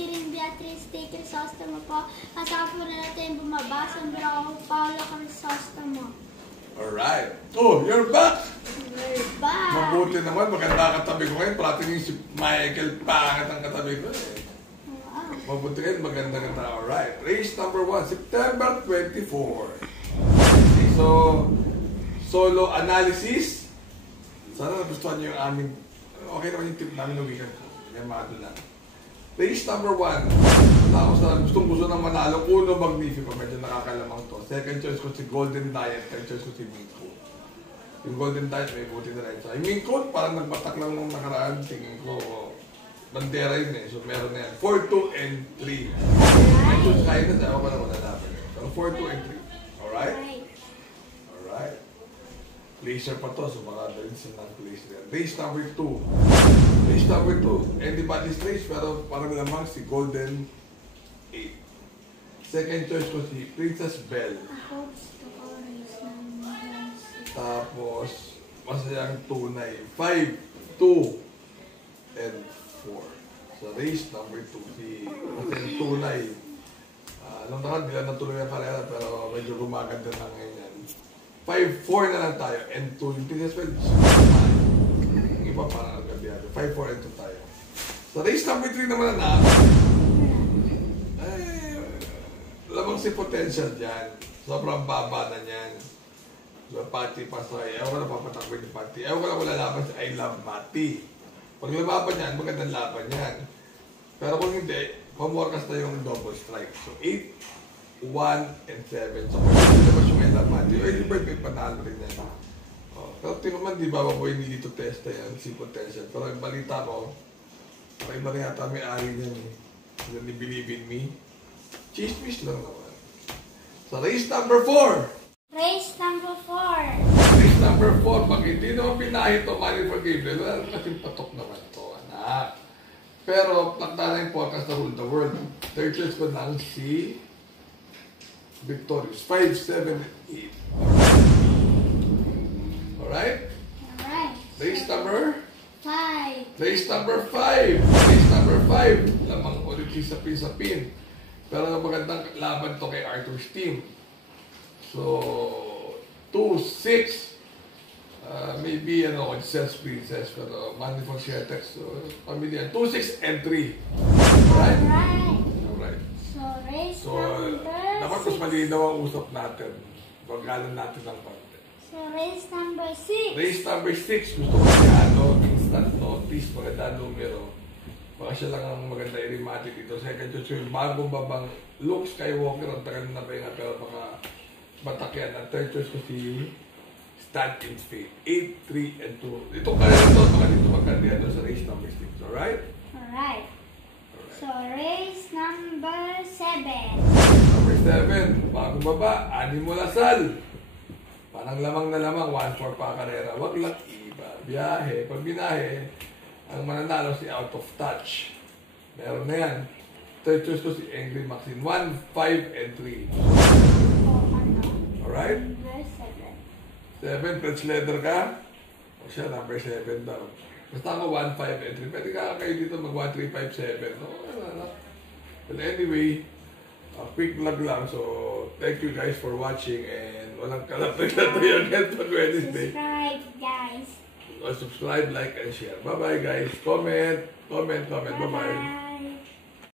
Tiring Beatriz de Crisostomo po. Kasama po na natin bumaba sa Bravo Paolo Crisostomo. Alright. Oh, you're back! We're back! Mabuti naman, maganda katabi ko ngayon. Parating si Michael, pangit ang katabi ko eh. Wow. Mabuti ngayon, maganda ka. Alright. Race number 1, September 24. So, solo analysis. Sana nagustuhan niyo yung aming, okay naman yung tip namin ng weekend ko. Yamado lang. Race number 1. Tapos na gustong-gusto ng manalo. Uno, Magnifico. Medyo nakakalamang to. Second choice ko si Golden Diet. Third choice ko si Minko. Yung Golden Diet may buti na rin. So, yung Minko, parang nagbatak lang nung nakaraan. Tingin ko, bandera yun eh. So, meron na yan. 4, 2, and 3. May choice kayo na. Ewan ko na malalaman. Pero 4, 2, and 3. Alright? Alright. Laser pa to. So, baka dalhin sila ng laser. Race number 2. Race number 2, anybody's race, pero parang lamang si Golden 8. Second choice ko si Princess Belle. Tapos, masayang tunay. 5, 2, and 4. So, race number 2, si masayang tunay. Nung takan, di lang natuloy ang karera, pero medyo gumaganda na ngayon yan. 5, 4 na lang tayo, and 2. Yung Princess Belle, yung iba parang 5, 4, and 2 tayo. So, race number 3 naman na lamang si potential dyan. Sobrang baba na niyan. So, Pati Pasay. Ewan ko na papatakbo ni Pati. Ewan ko na kung lalaban si I Love Mati. Pag laban yan, magandang laban yan. Pero kung hindi, pamorkas na yung double strike. So, 8, 1, and 7. So, kung hindi naman yung I Love Mati, yung birthday panalo rin yan. Pero tinuman, di ba po hindi dito testa yan, si potential. Pero yung balita ko, iba na yata may ari niyan eh. Sila ni Believe in Me. Chismis lang naman. So, race number 4. Race number 4. Race number 4. Pag hindi naman pinahit o money for Gabriel, wala kasing patok naman to, anak. Pero, plakta na yung podcast na Rule the World. Third choice ko lang si Victorious. 5, 7, 8. Alright? Alright. Race number? 5. Race number 5. Race number 5. Lamang ulit si Sapin. Pero magandang laban to kay Arthur's team. So, 2, 6. Maybe, Princess, pero money for Shetex. So, pamilya. 2, 6, and 3. Alright? Alright. So, race So, number dapat mas 6. malinaw ang usap natin. Paggalan natin ng konti. So, race number 6. Race number 6, gusto ko siya, instant notice, maganda numero. Baka siya lang ang maganda i-remati dito. Second choice yung bagong babang Luke Skywalker, ang tagal na pahinga, pero baka batakyan. Ang third choice ko si Stand in Faith. 8, 3, and 2. Ito kaya ito, baka dito magkandihan doon sa race number 6. Alright? Alright. So, race number 7. Number 7, bagong baba, Animo Lasal. Parang lamang na lamang, 1-4 pa karera. Wag lang iba. Biyahe. Pag binahe, ang mananalo si Out of Touch. Meron na yan. Third choice ko si Angry Maxine. 1, 5, and 3. Alright? Number 7. 7, French leather ka? O siya, number 7 daw. Basta ako 1, 5, and 3. Pwede ka kayo dito mag 1, 3, 5, 7. No? But anyway, quick vlog lang. So, thank you guys for watching and walang kalapit na tayo again on Wednesday. Subscribe, guys. Subscribe, like, and share. Bye-bye guys. Comment. Bye-bye. Bye-bye.